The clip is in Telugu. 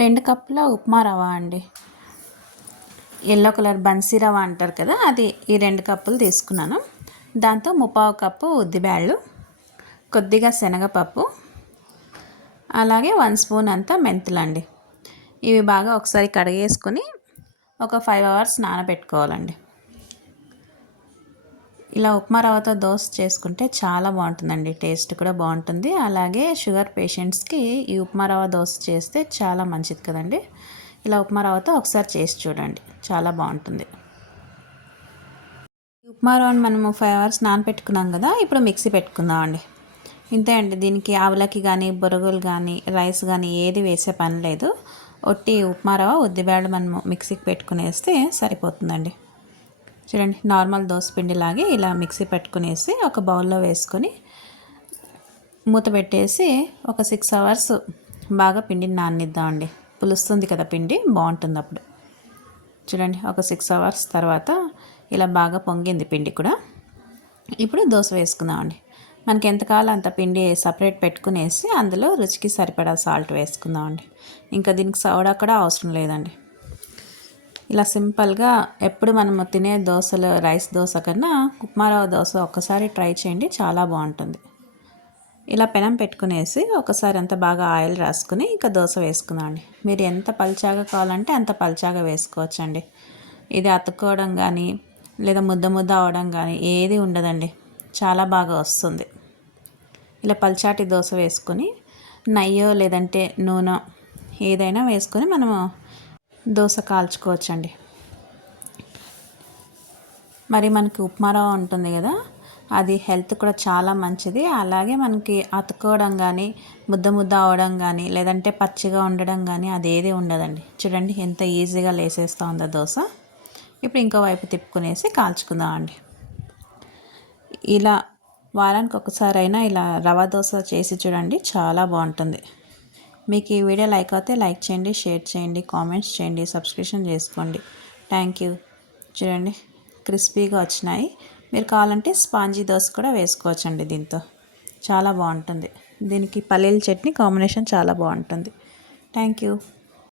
రెండు కప్పుల ఉప్మా రవ్వ అండి. ఎల్లో కలర్ బన్సీ రవ్వ అంటారు కదా అది ఈ రెండు కప్పులు తీసుకున్నాను. దాంతో ముప్పావు కప్పు ఉద్దిబ్యాళ్ళు కొద్దిగా శనగపప్పు అలాగే వన్ స్పూన్ అంతా మెంతులండి. ఇవి బాగా ఒకసారి కడిగేసుకొని ఒక ఫైవ్ అవర్స్ నానబెట్టుకోవాలండి. ఇలా ఉప్మా రవ్వతో దోశ చేసుకుంటే చాలా బాగుంటుందండి. టేస్ట్ కూడా బాగుంటుంది. అలాగే షుగర్ పేషెంట్స్కి ఈ ఉప్మా రవ్వ దోశ చేస్తే చాలా మంచిది కదండి. ఇలా ఉప్మా రవ్వతో ఒకసారి చేసి చూడండి. చాలా బాగుంటుంది. ఉప్మా రవ్వని మనము ఫైవ్ అవర్స్ నానపెట్టుకున్నాం కదా ఇప్పుడు మిక్సీ పెట్టుకుందాం అండి ఇంతే అండి. దీనికి ఆవులకి కానీ బొరుగులు కానీ రైస్ కానీ ఏది వేసే పని లేదు. ఒట్టి ఉప్మా రవ్వ ఉద్దిబేళ్ళు మనము మిక్సీకి పెట్టుకునేస్తే సరిపోతుందండి. చూడండి నార్మల్ పిండిలాగే ఇలా మిక్సీ పెట్టుకునేసి ఒక బౌల్లో వేసుకొని మూత పెట్టేసి ఒక సిక్స్ అవర్స్ బాగా పిండిని నాననిద్దామండి పులుస్తుంది కదా పిండి బాగుంటుంది అప్పుడు. చూడండి ఒక సిక్స్ అవర్స్ తర్వాత ఇలా బాగా పొంగింది పిండి కూడా. ఇప్పుడు దోశ వేసుకుందామండి. మనకి ఎంత కావాలో అంత పిండి సపరేట్ పెట్టుకునేసి అందులో రుచికి సరిపడా సాల్ట్ వేసుకుందామండి. ఇంకా దీనికి సోడా కూడా అవసరం లేదండి. ఇలా సింపుల్గా ఎప్పుడు మనము తినే దోశలు రైస్ దోశ కన్నా ఉప్మారవ దోశ ఒక్కసారి ట్రై చేయండి చాలా బాగుంటుంది. ఇలా పెనం పెట్టుకునేసి ఒకసారి అంత బాగా ఆయిల్ రాసుకుని ఇంకా దోశ వేసుకుందామండి. మీరు ఎంత పల్చాగా కావాలంటే అంత పల్చాగా వేసుకోవచ్చండి. ఇది అతుక్కోవడం కానీ లేదా ముద్ద ముద్ద అవడం కానీ ఏది ఉండదండి. చాలా బాగా వస్తుంది. ఇలా పల్చాటి దోశ వేసుకొని నెయ్యో లేదంటే నూనె ఏదైనా వేసుకొని మనము దోశ కాల్చుకోవచ్చండి. మరి మనకి ఉప్మా రవ్వ ఉంటుంది కదా అది హెల్త్ కూడా చాలా మంచిది. అలాగే మనకి అతుక్కోవడం కానీ ముద్ద ముద్ద అవడం కానీ లేదంటే పచ్చిగా ఉండడం కానీ అదేది ఉండదండి. చూడండి ఎంత ఈజీగా లేసేస్తూ ఉందో దోశ. ఇప్పుడు ఇంకో వైపు తిప్పుకునేసి కాల్చుకుందాం అండి ఇలా వారానికి ఒకసారైనా ఇలా రవ దోశ చేసి చూడండి చాలా బాగుంటుంది. మీకు ఈ వీడియో లైక్ అయితే లైక్ చేయండి షేర్ చేయండి కామెంట్స్ చేయండి సబ్స్క్రిప్షన్ చేసుకోండి. Thank you. చూడండి క్రిస్పీగా వచ్చినాయి. మీరు కావాలంటే స్పాంజీ దోశ కూడా వేసుకోవచ్చండి దీంతో. చాలా బాగుంటుంది. దీనికి పల్లీల చట్నీ కాంబినేషన్ చాలా బాగుంటుంది. Thank you.